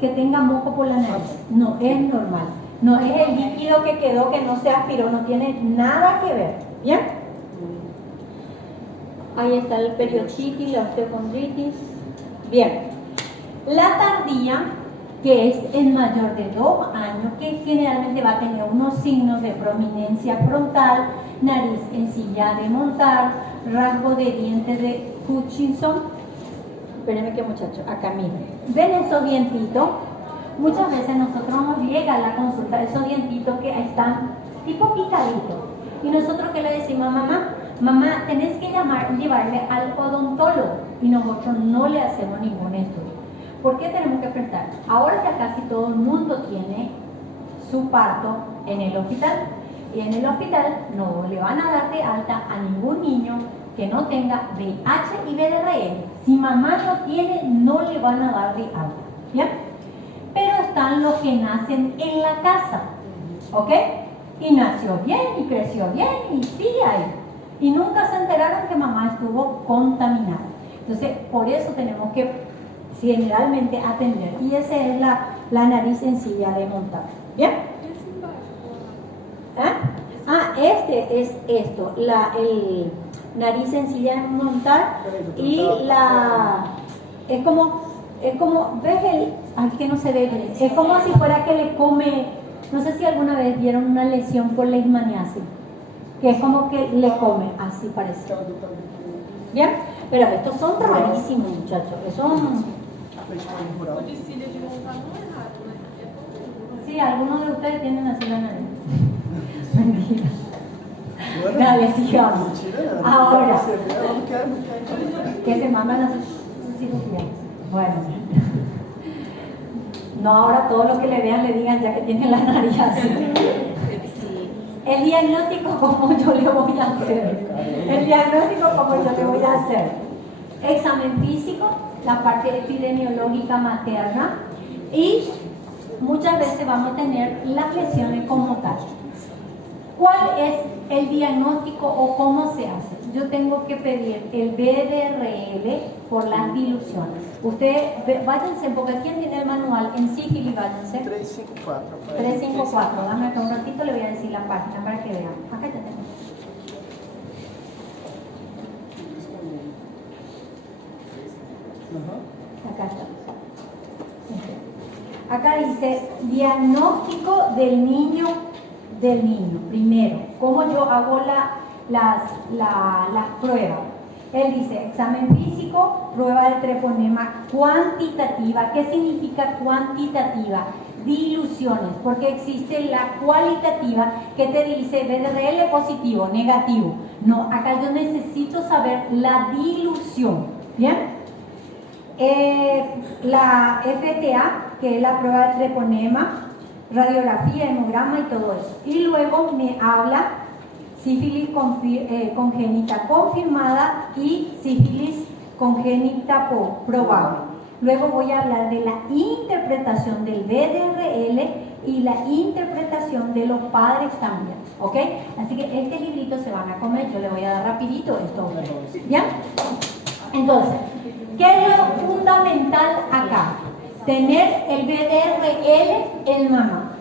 Que tenga moco por la nariz. No es normal. No es el líquido que quedó, que no se aspiró, no tiene nada que ver. ¿Bien? Ahí está el periostitis, la osteocondritis. Bien. La tardía, que es el mayor de 2 años, que generalmente va a tener unos signos de prominencia frontal, nariz en silla de montar, rasgo de dientes de Hutchinson. Espérenme que muchachos, acá miren. ¿Ven esos dientitos? Muchas veces nosotros nos llega a la consulta esos dientitos que están tipo picaditos. Y nosotros que le decimos a mamá, mamá, tenés que llevarle al odontólogo. Y nosotros no le hacemos ningún estudio. ¿Por qué tenemos que prestar? Ahora ya casi todo el mundo tiene su parto en el hospital. Y en el hospital no le van a dar de alta a ningún niño que no tenga VIH y VRL. Si mamá no tiene, no le van a dar de alta. ¿Bien? Pero están los que nacen en la casa. ¿Ok? Y nació bien, y creció bien, y sigue ahí. Y nunca se enteraron que mamá estuvo contaminada. Entonces, por eso tenemos que generalmente atender. Y esa es la nariz en silla de montar. ¿Bien? Este es esto, el nariz en silla de montar y es como, ¿ves que no se ve bien? Es como si fuera que le come, no sé si alguna vez vieron una lesión por leishmaniasis, que es como que le come, así parece. ¿Bien? Pero estos son rarísimos, muchachos, son... Codicília de montar não é raro, né? Sí, algunos de ustedes tienen así la nariz. Mentira. Dale, sigamos. Ahora, que se mandan a hacer cirugía. Bueno. No, ahora todo lo que le vean le digan ya que tiene la nariz así. El diagnóstico, como yo le voy a hacer. El diagnóstico, como yo le voy a hacer. Examen físico, la parte epidemiológica materna y muchas veces vamos a tener las lesiones como tal. ¿Cuál es el diagnóstico o cómo se hace? Yo tengo que pedir el BDRL por las diluciones. Ustedes váyanse, porque ¿quién tiene el manual? En sífilis, váyanse. 354. 354. Dame acá un ratito, le voy a decir la página para que vean. Acá ya tenemos. Acá está. Acá dice diagnóstico del niño. Primero, ¿cómo yo hago las pruebas? Él dice examen físico, prueba de treponema cuantitativa. ¿Qué significa cuantitativa? Diluciones, porque existe la cualitativa que te dice BDRL positivo, negativo. No, acá yo necesito saber la dilución. ¿Bien? La FTA, que es la prueba de treponema, radiografía, hemograma y todo eso. Y luego me habla sífilis congénita confirmada y sífilis congénita probable. Luego voy a hablar de la interpretación del BDRL y la interpretación de los padres también, ¿ok? Así que este librito se van a comer, yo le voy a dar rapidito esto, ¿bien? Entonces, ¿qué es lo fundamental acá? Tener el BDRL en mamá.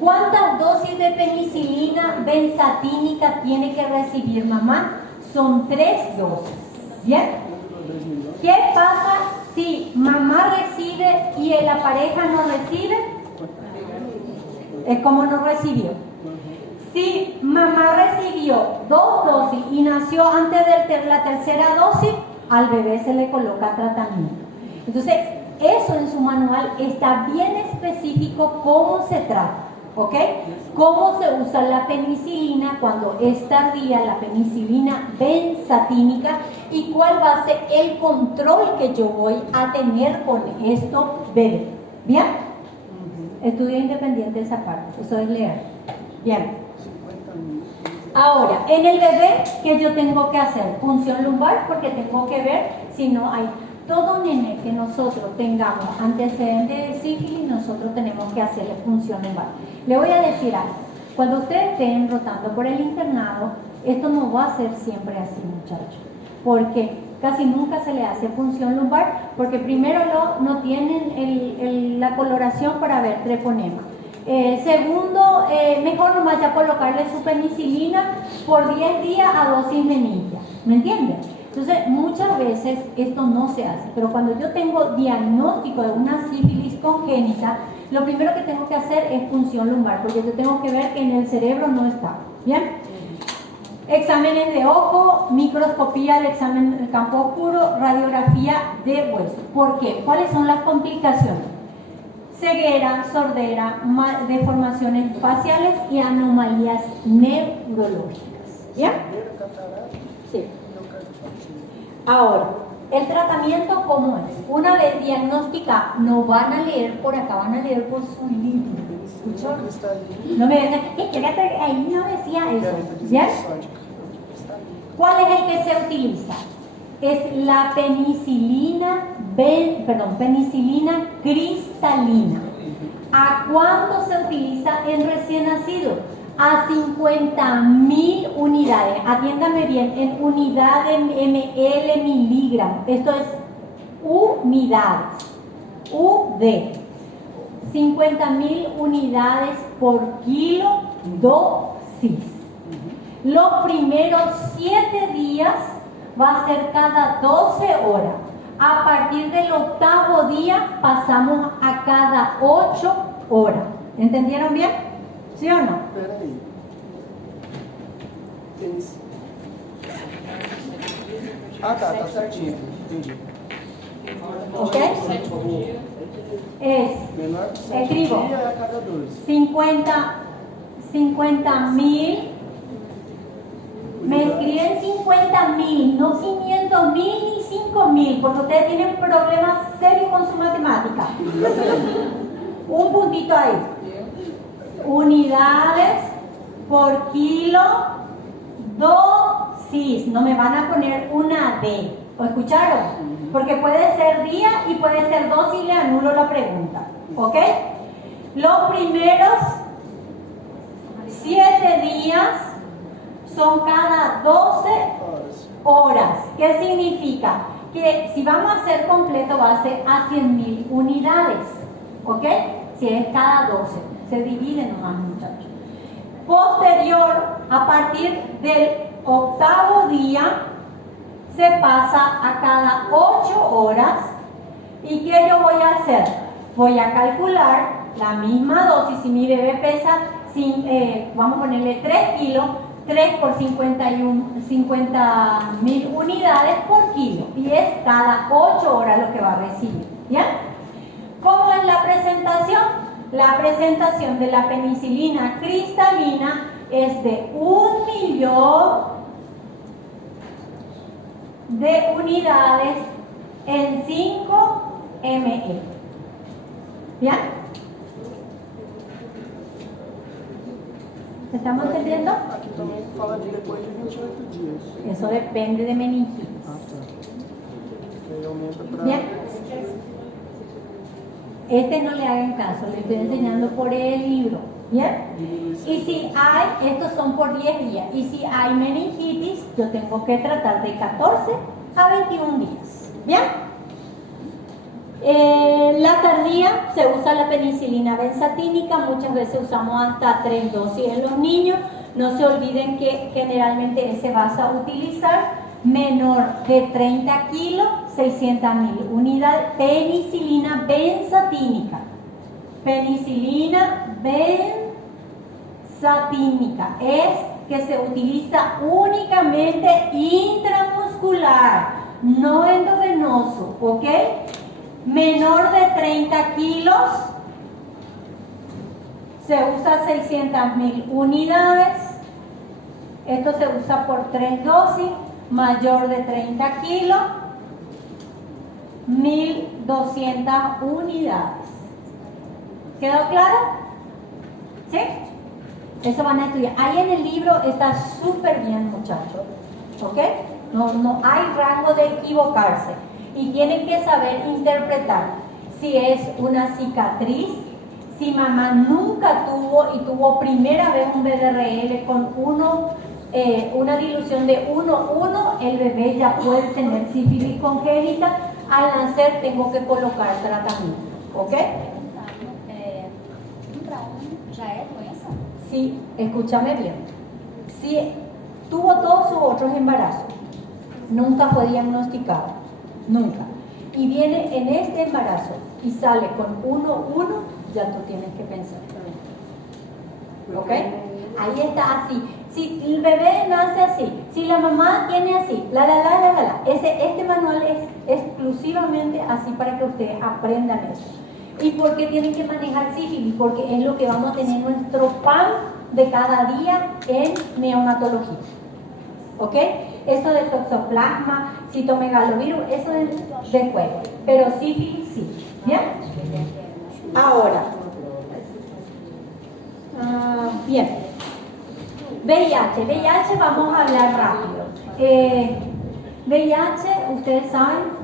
¿Cuántas dosis de penicilina benzatínica tiene que recibir mamá? Son 3 dosis, ¿bien? ¿Qué pasa si mamá recibe y la pareja no recibe? Es como no recibió. Si mamá recibió 2 dosis y nació antes de la tercera dosis, al bebé se le coloca tratamiento. Entonces, eso en su manual está bien específico cómo se trata, ¿ok? Cómo se usa la penicilina cuando es tardía, la penicilina benzatínica, y cuál va a ser el control que yo voy a tener con esto bebé. ¿Bien? Estudio independiente esa parte, eso es leer. Bien. Ahora, en el bebé, ¿qué yo tengo que hacer? Punción lumbar, porque tengo que ver si no hay todo nene que nosotros tengamos antecedentes de sífilis, nosotros tenemos que hacerle punción lumbar. Le voy a decir algo. Cuando ustedes estén rotando por el internado, esto no va a ser siempre así, muchachos, porque casi nunca se le hace punción lumbar, porque primero no tienen la coloración para ver treponema. Segundo, mejor nomás ya colocarle su penicilina por 10 días a dosis menilla, ¿me entienden? Entonces, muchas veces esto no se hace, pero cuando yo tengo diagnóstico de una sífilis congénita, lo primero que tengo que hacer es punción lumbar, porque yo tengo que ver que en el cerebro no está, ¿bien? Exámenes de ojo, microscopía, el examen del campo oscuro, radiografía de hueso. ¿Por qué? ¿Cuáles son las complicaciones? Ceguera, sordera, deformaciones faciales y anomalías neurológicas. ¿Bien? Sí. Ahora, el tratamiento, ¿cómo es? Una vez diagnosticado, no van a leer por acá, van a leer por su libro. ¿Escuchó? No me digan, ahí no decía eso. ¿Bien? ¿Cuál es el que se utiliza? Es la penicilina penicilina cristalina. ¿A cuánto se utiliza en recién nacido? A 50.000 unidades. Atiéndame bien, en unidades ml miligramos. Esto es unidades. UD. 50.000 unidades por kilo dosis. Los primeros 7 días va a ser cada 12 horas. A partir del 8º día pasamos a cada 8 horas. ¿Entendieron bien? ¿Sí o no? Peraí. Tá certinho. Entendi. ¿Ok? Es, Menor que 7 escribo, dias a cada 12. 50.000. Me escriben 50.000, no 500.000 ni 5.000, porque ustedes tienen problemas serios con su matemática. Un puntito ahí. Unidades por kilo dosis. No me van a poner una D. ¿Lo escucharon? Porque puede ser día y puede ser dosis y le anulo la pregunta. ¿Ok? Los primeros 7 días son cada 12 horas. ¿Qué significa? Que si vamos a hacer completo va a ser a 100.000 unidades. ¿Ok? Si es cada 12. Se divide nomás, muchachos. Posterior, a partir del 8º día, se pasa a cada 8 horas. ¿Y qué yo voy a hacer? Voy a calcular la misma dosis. Si mi bebé pesa, vamos a ponerle 3 kilos, 3 por 50.000 unidades por kilo. Y es cada 8 horas lo que va a recibir. ¿Bien? ¿Cómo es la presentación? La presentación de la penicilina cristalina es de 1.000.000 de unidades en 5 ml. ¿Bien? ¿Estamos entendiendo? Aqui também fala de depois de 28 dias. Eso depende de meningitis. Tá. Aí aumenta para... Bien. este no le hagan caso, le estoy enseñando por el libro, ¿bien? Y si hay, estos son por 10 días, y si hay meningitis, yo tengo que tratar de 14 a 21 días, ¿bien? La tardía se usa la penicilina benzatínica, muchas veces usamos hasta 3 dosis en los niños. No se olviden que generalmente ese vas a utilizar menor de 30 kilos, 600.000 unidades, penicilina benzatínica. Penicilina benzatínica es que se utiliza únicamente intramuscular, no endovenoso, ¿ok? Menor de 30 kilos, se usa 600.000 unidades. Esto se usa por 3 dosis. Mayor de 30 kilos, 1.200 unidades. ¿Quedó claro? ¿Sí? Eso van a estudiar. Ahí en el libro está súper bien, muchachos. ¿Ok? No hay rango de equivocarse. Y tienen que saber interpretar si es una cicatriz, si mamá nunca tuvo y tuvo primera vez un BDRL con una dilución de 1,1, el bebé ya puede tener sífilis congénita. Al nacer tengo que colocar tratamiento. ¿Ok? ¿Ya es doença? Sí, escúchame bien. Si tuvo todos sus otros embarazos, nunca fue diagnosticado, nunca, y viene en este embarazo y sale con 1,1, ya tú tienes que pensar. ¿Ok? Ahí está así. Si el bebé nace así, si la mamá tiene así, este manual es exclusivamente así para que ustedes aprendan eso. ¿Y por qué tienen que manejar sífilis? Porque es lo que vamos a tener en nuestro pan de cada día en neonatología. ¿Ok? Eso de toxoplasma, citomegalovirus, eso es de juego. Pero sífilis sí. ¿Bien? Ahora. Bien. VIH vamos a hablar rápido. VIH, ustedes saben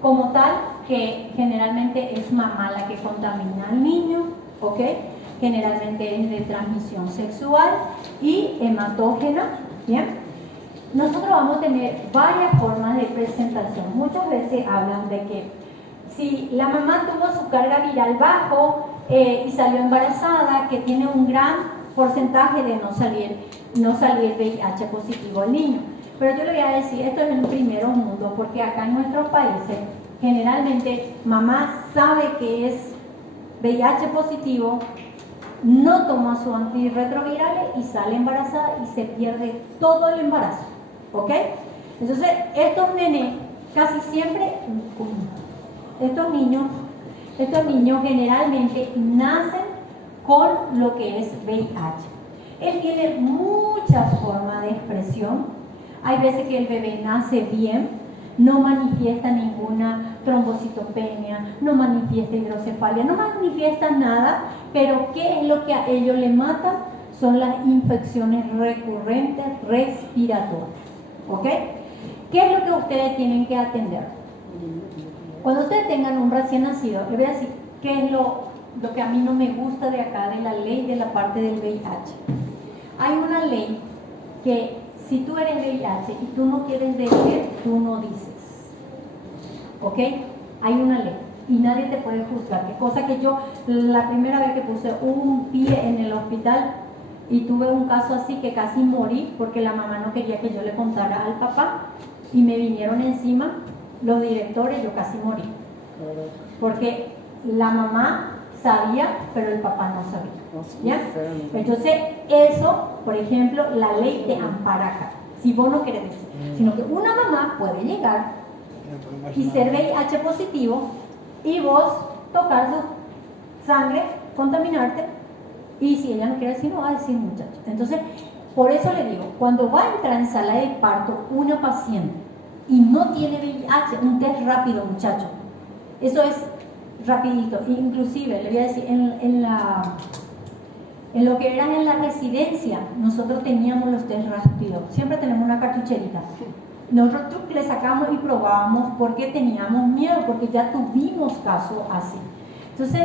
como tal que generalmente es mamá la que contamina al niño, ¿ok? Generalmente es de transmisión sexual y hematógena, ¿bien? Nosotros vamos a tener varias formas de presentación. Muchas veces hablan de que si la mamá tuvo su carga viral bajo y salió embarazada, que tiene un gran porcentaje de no salir VIH positivo al niño. Pero yo le voy a decir, esto es en primer mundo, porque acá en nuestros países generalmente mamá sabe que es VIH positivo, no toma su antirretrovirales y sale embarazada y se pierde todo el embarazo. ¿Ok? Entonces estos nenes casi siempre, estos niños generalmente nacen con lo que es VIH. Él tiene muchas formas de expresión. Hay veces que el bebé nace bien, no manifiesta ninguna trombocitopenia, no manifiesta hidrocefalia, no manifiesta nada, pero ¿qué es lo que a ellos le mata? Son las infecciones recurrentes respiratorias. ¿Ok? ¿Qué es lo que ustedes tienen que atender? Cuando ustedes tengan un recién nacido, les voy a decir qué es lo que a mí no me gusta de acá, de la ley de la parte del VIH. Hay una ley que si tú eres VIH y tú no quieres decir, tú no dices. ¿Ok? Hay una ley y nadie te puede juzgar. Que cosa que yo, la primera vez que puse un pie en el hospital y tuve un caso así que casi morí porque la mamá no quería que yo le contara al papá y me vinieron encima los directores, yo casi morí. Porque la mamá sabía, pero el papá no sabía. ¿Ya? Entonces, eso, por ejemplo, la ley te ampara acá. Si vos no querés decir, sino que una mamá puede llegar y ser VIH positivo y vos tocar su sangre, contaminarte, y si ella no quiere decir, no va a decir, muchacho. Entonces, por eso le digo, cuando va a entrar en sala de parto una paciente y no tiene VIH, un test rápido, muchacho, eso es rapidito. Inclusive, le voy a decir, en lo que era en la residencia, nosotros teníamos los test rápidos, siempre tenemos una cartucherita. Nosotros le sacamos y probábamos porque teníamos miedo, porque ya tuvimos casos así. Entonces,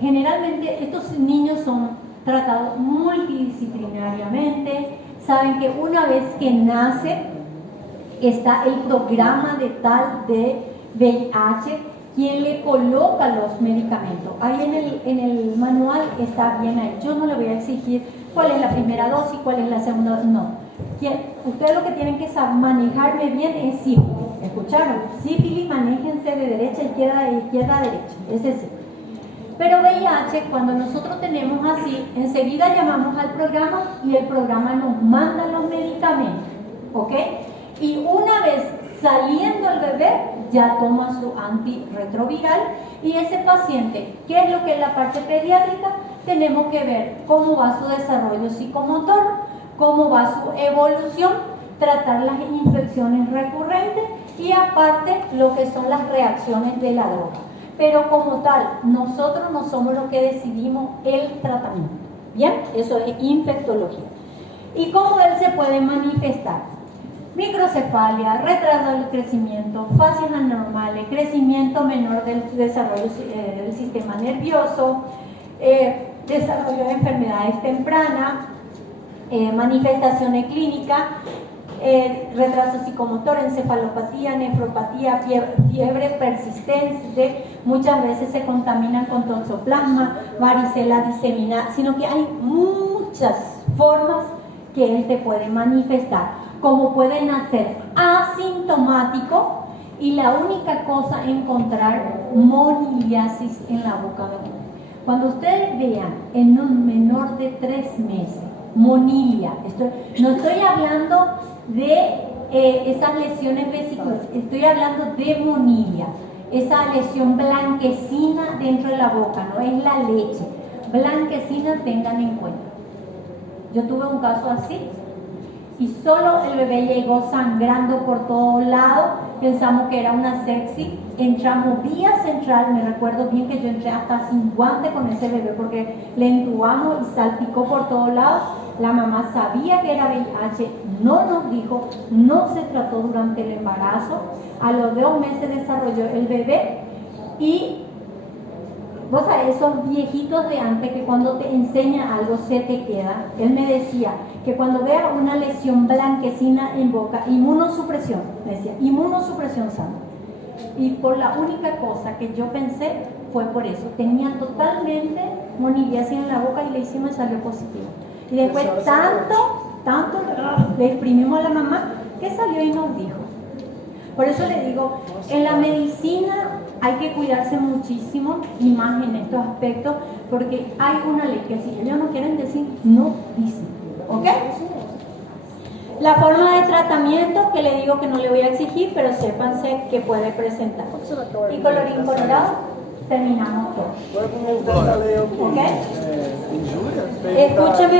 generalmente estos niños son tratados multidisciplinariamente, saben que una vez que nace está el programa de tal de VIH, quien le coloca los medicamentos. Ahí en el manual está bien ahí. Yo no le voy a exigir cuál es la primera dosis, cuál es la segunda, no. Ustedes lo que tienen que saber, manejarme bien es sífilis. ¿Escucharon? Sífilis, manéjense de derecha a izquierda, de izquierda a derecha. Ese sí. Pero VIH, cuando nosotros tenemos así, enseguida llamamos al programa y el programa nos manda los medicamentos, ¿ok? Y una vez saliendo el bebé, ya toma su antirretroviral y ese paciente, ¿qué es lo que es la parte pediátrica? Tenemos que ver cómo va su desarrollo psicomotor, cómo va su evolución, tratar las infecciones recurrentes y aparte lo que son las reacciones de la droga. Pero como tal, nosotros no somos los que decidimos el tratamiento. ¿Bien? Eso es infectología. ¿Y cómo él se puede manifestar? Microcefalia, retraso del crecimiento, fases anormales, crecimiento menor del desarrollo del sistema nervioso, desarrollo de enfermedades tempranas, manifestaciones clínicas, retraso psicomotor, encefalopatía, nefropatía, fiebre persistente, muchas veces se contaminan con toxoplasma, varicela diseminada, sino que hay muchas formas que él te puede manifestar, como puede nacer asintomático y la única cosa encontrar moniliasis en la boca de uno. Cuando ustedes vean en un menor de 3 meses, monilia, no estoy hablando de esas lesiones vesiculares, estoy hablando de monilia, esa lesión blanquecina dentro de la boca, no es la leche, blanquecina, tengan en cuenta. Yo tuve un caso así y solo el bebé llegó sangrando por todos lados, pensamos que era una sepsis, entramos vía central, me recuerdo bien que yo entré hasta sin guante con ese bebé porque le entubamos y salpicó por todos lados. La mamá sabía que era VIH, no nos dijo, no se trató durante el embarazo, a los 2 meses desarrolló el bebé y vos sabés, esos viejitos de antes que cuando te enseña algo se te queda. Él me decía que cuando vea una lesión blanquecina en boca, inmunosupresión, me decía, inmunosupresión sana. Y por la única cosa que yo pensé fue por eso. Tenía totalmente moniliasis en la boca y le hicimos y salió positivo. Y después tanto le exprimimos a la mamá que salió y nos dijo. Por eso le digo, en la medicina hay que cuidarse muchísimo y más en estos aspectos porque hay una ley que si ellos no quieren decir, no dicen. ¿Ok? La forma de tratamiento que le digo que no le voy a exigir, pero sépanse que puede presentar. Y colorín colorado, terminamos todo. Agora, como eu falei, Ok? injúria? Escúcheme.